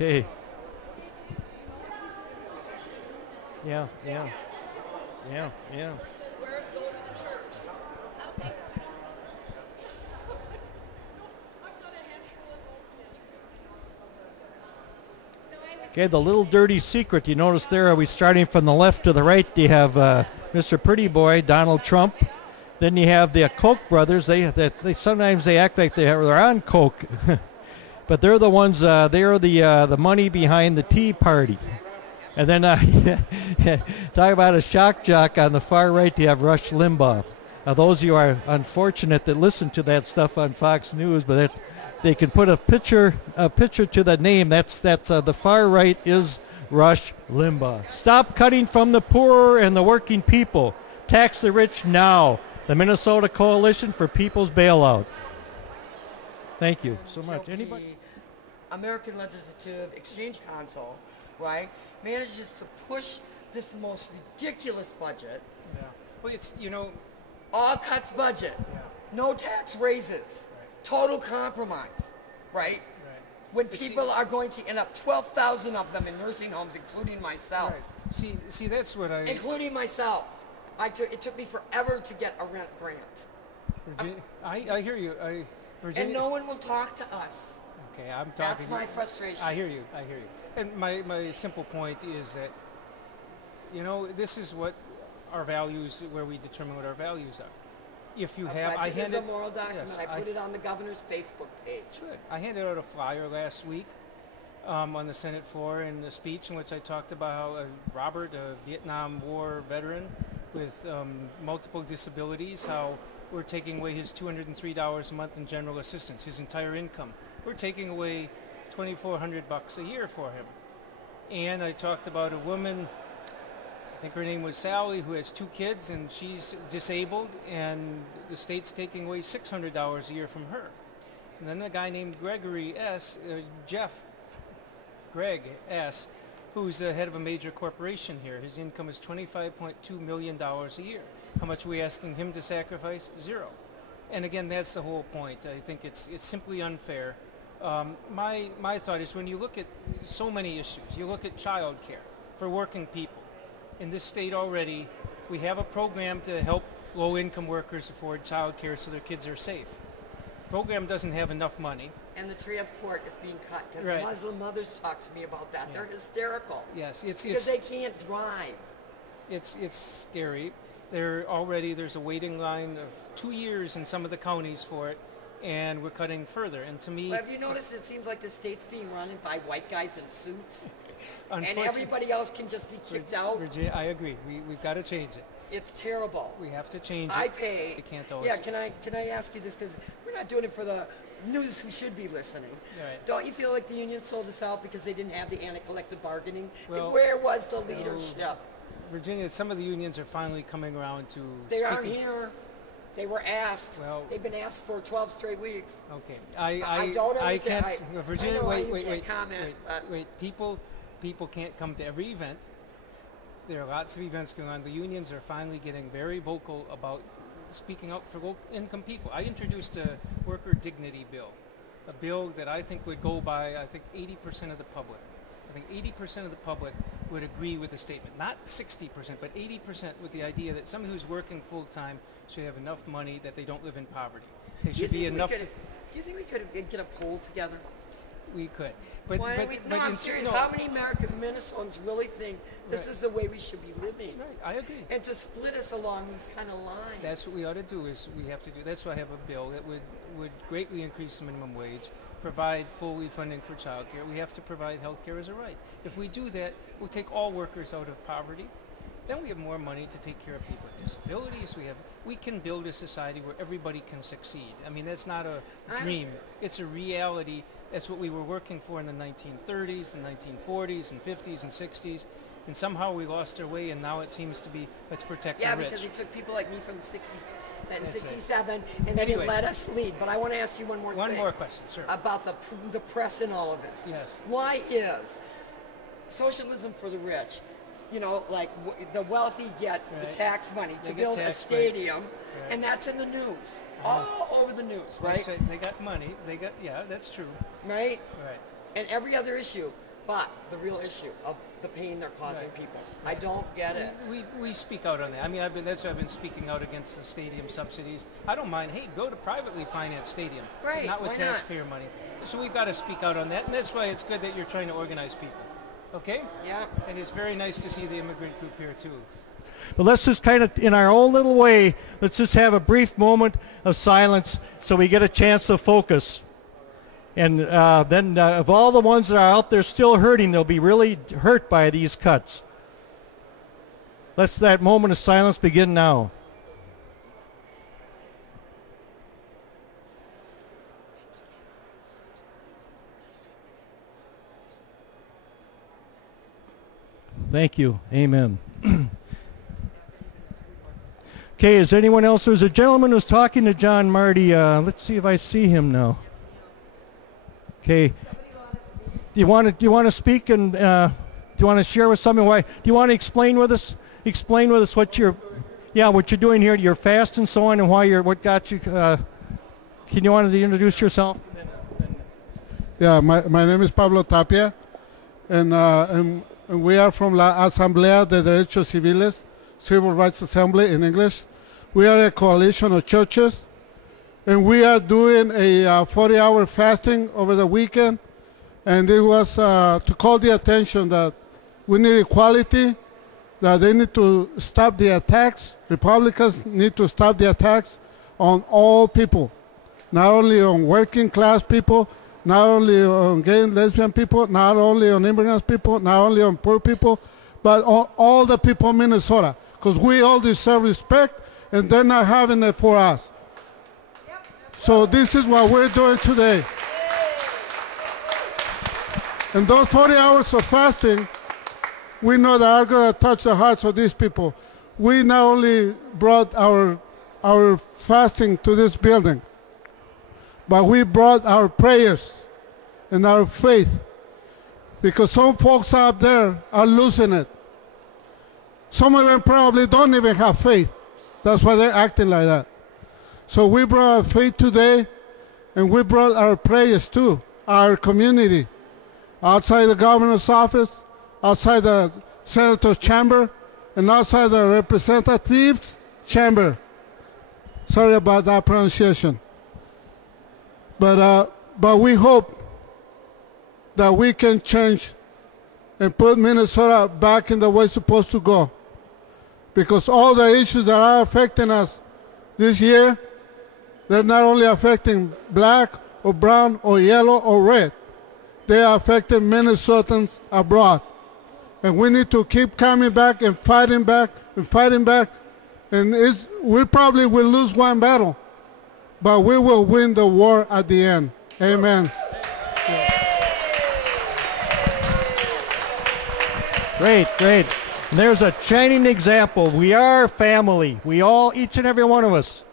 Okay. Yeah, yeah. Yeah, yeah. Where's those desserts? Okay, the little dirty secret. You notice there, are we starting from the left to the right? You have Mr. Pretty Boy, Donald Trump. Then you have the Koch brothers. They sometimes they act like they're on coke, but they're the ones. They are the money behind the Tea Party. And then talk about a shock jock on the far right. You have Rush Limbaugh. Those of you are unfortunate that listen to that stuff on Fox News, but they can put a picture to the name. That's the far right is Rush Limbaugh. Stop cutting from the poor and the working people. Tax the rich now. The Minnesota Coalition for People's Bailout. Thank you so much. Anybody? American Legislative Exchange Council, right, manages to push this most ridiculous budget. Yeah. Well, it's, all cuts budget. Yeah. No tax raises. Right. Total compromise, right? Right. When people are going to end up 12,000 of them in nursing homes, including myself. Right. See, that's what including myself. It took me forever to get a rent grant. I hear you. Virginia, and no one will talk to us. Okay, I'm talking. That's my frustration. I hear you. And my simple point is that, this is what our values, where we determine what our values are. If you have, I handed a moral document. Yes, I put it on the governor's Facebook page. Good. I handed out a flyer last week on the Senate floor in a speech in which I talked about how Robert, a Vietnam War veteran with multiple disabilities, how we're taking away his $203 a month in general assistance, his entire income. We're taking away $2,400 a year for him. And I talked about a woman, I think her name was Sally, who has 2 kids and she's disabled, and the state's taking away $600 a year from her. And then a guy named Greg S., who's the head of a major corporation here. His income is $25.2 million a year. How much are we asking him to sacrifice? 0. And again, that's the whole point. I think it's simply unfair. My thought is, when you look at so many issues, you look at child care for working people. In this state already, we have a program to help low-income workers afford child care so their kids are safe. The program doesn't have enough money. And the transport is being cut because right. Muslim mothers talk to me about that. Yeah. They're hysterical. Yes, because they can't drive. It's scary. There's a waiting line of 2 years in some of the counties for it, and we're cutting further. And to me, well, have you noticed it seems like the state's being run by white guys in suits, and everybody else can just be kicked out? Virginia, I agree. We've got to change it. It's terrible. We have to change it. I pay. We can't always. Yeah, can I ask you this, because we're not doing it for the news who should be listening. Right. Don't you feel like the union sold us out because they didn't have the anti-collective bargaining? Well, where was the leadership? Virginia, some of the unions are finally coming around to. They aren't here. They were asked. Well, they've been asked for 12 straight weeks. Okay. I don't understand. I can't. Virginia, wait. Comment, wait. People can't come to every event. There are lots of events going on. The unions are finally getting very vocal about speaking out for low-income people. I introduced a worker dignity bill, a bill that I think would go by, 80% of the public. I think 80% of the public would agree with the statement. Not 60%, but 80% with the idea that somebody who's working full-time should have enough money that they don't live in poverty. They should be enough. Do you think we could get a poll together? We could. I'm serious. How many Minnesotans really think this is the way we should be living? Right, I agree. And to split us along these kind of lines. That's what we ought to do. That's why I have a bill that would greatly increase the minimum wage, provide fully funding for child care. We have to provide health care as a right. If we do that, we'll take all workers out of poverty. Then we have more money to take care of people with disabilities. We can build a society where everybody can succeed. I mean, that's not a dream. It's a reality. That's what we were working for in the 1930s, and 1940s, and 50s, and 60s. And somehow we lost our way, and now it seems to be, let's protect the rich. Yeah, because they took people like me from the 60s, then 67, and then it let us lead. But I want to ask you one more thing. One more question, sure. About the press in all of this. Yes. Why is socialism for the rich, like the wealthy get the tax money to build a stadium, and that's in the news, all over the news, right? They got money. That's true. Right? Right. And every other issue. but the real issue of the pain they're causing people. I don't get it. We speak out on that. I mean, that's why I've been speaking out against the stadium subsidies. I don't mind. Hey, go to privately financed stadium, Right, not with why not? taxpayer money. So we've got to speak out on that, and that's why it's good that you're trying to organize people. Okay? Yeah. And it's very nice to see the immigrant group here too. But let's just kind of, in our own little way, let's just have a brief moment of silence so we get a chance to focus. And then of all the ones that are out there still hurting, they'll be really hurt by these cuts. Let's that moment of silence begin now. Thank you. Amen. Okay, is anyone else? There's a gentleman who's talking to John Marty. Let's see if I see him now. Okay. Do you want to speak and do you want to share with someone why? Do you want to explain with us what you're doing here, your fast and so on, and why what got you? Can you want to introduce yourself? Yeah, my name is Pablo Tapia, and we are from La Asamblea de Derechos Civiles, Civil Rights Assembly in English. We are a coalition of churches, and we are doing a 40-hour fasting over the weekend, and it was to call the attention that we need equality, that they need to stop the attacks. Republicans need to stop the attacks on all people, not only on working class people, not only on gay and lesbian people, not only on immigrant people, not only on poor people, but on all the people in Minnesota, because we all deserve respect, and they're not having it for us. So this is what we're doing today. And those 40 hours of fasting, we know that are going to touch the hearts of these people. We not only brought our fasting to this building, but we brought our prayers and our faith, because some folks out there are losing it. Some of them probably don't even have faith. That's why they're acting like that. So we brought our faith today, and we brought our prayers to our community, outside the governor's office, outside the senator's chamber, and outside the representative's chamber. Sorry about that pronunciation. But we hope that we can change and put Minnesota back in the way it's supposed to go. Because all the issues that are affecting us this year, they're not only affecting black or brown or yellow or red. They are affecting Minnesotans abroad. And we need to keep coming back and fighting back and fighting back. And we probably will lose one battle, but we will win the war at the end. Amen. Great, great. And there's a shining example. We are family. We all, each and every one of us,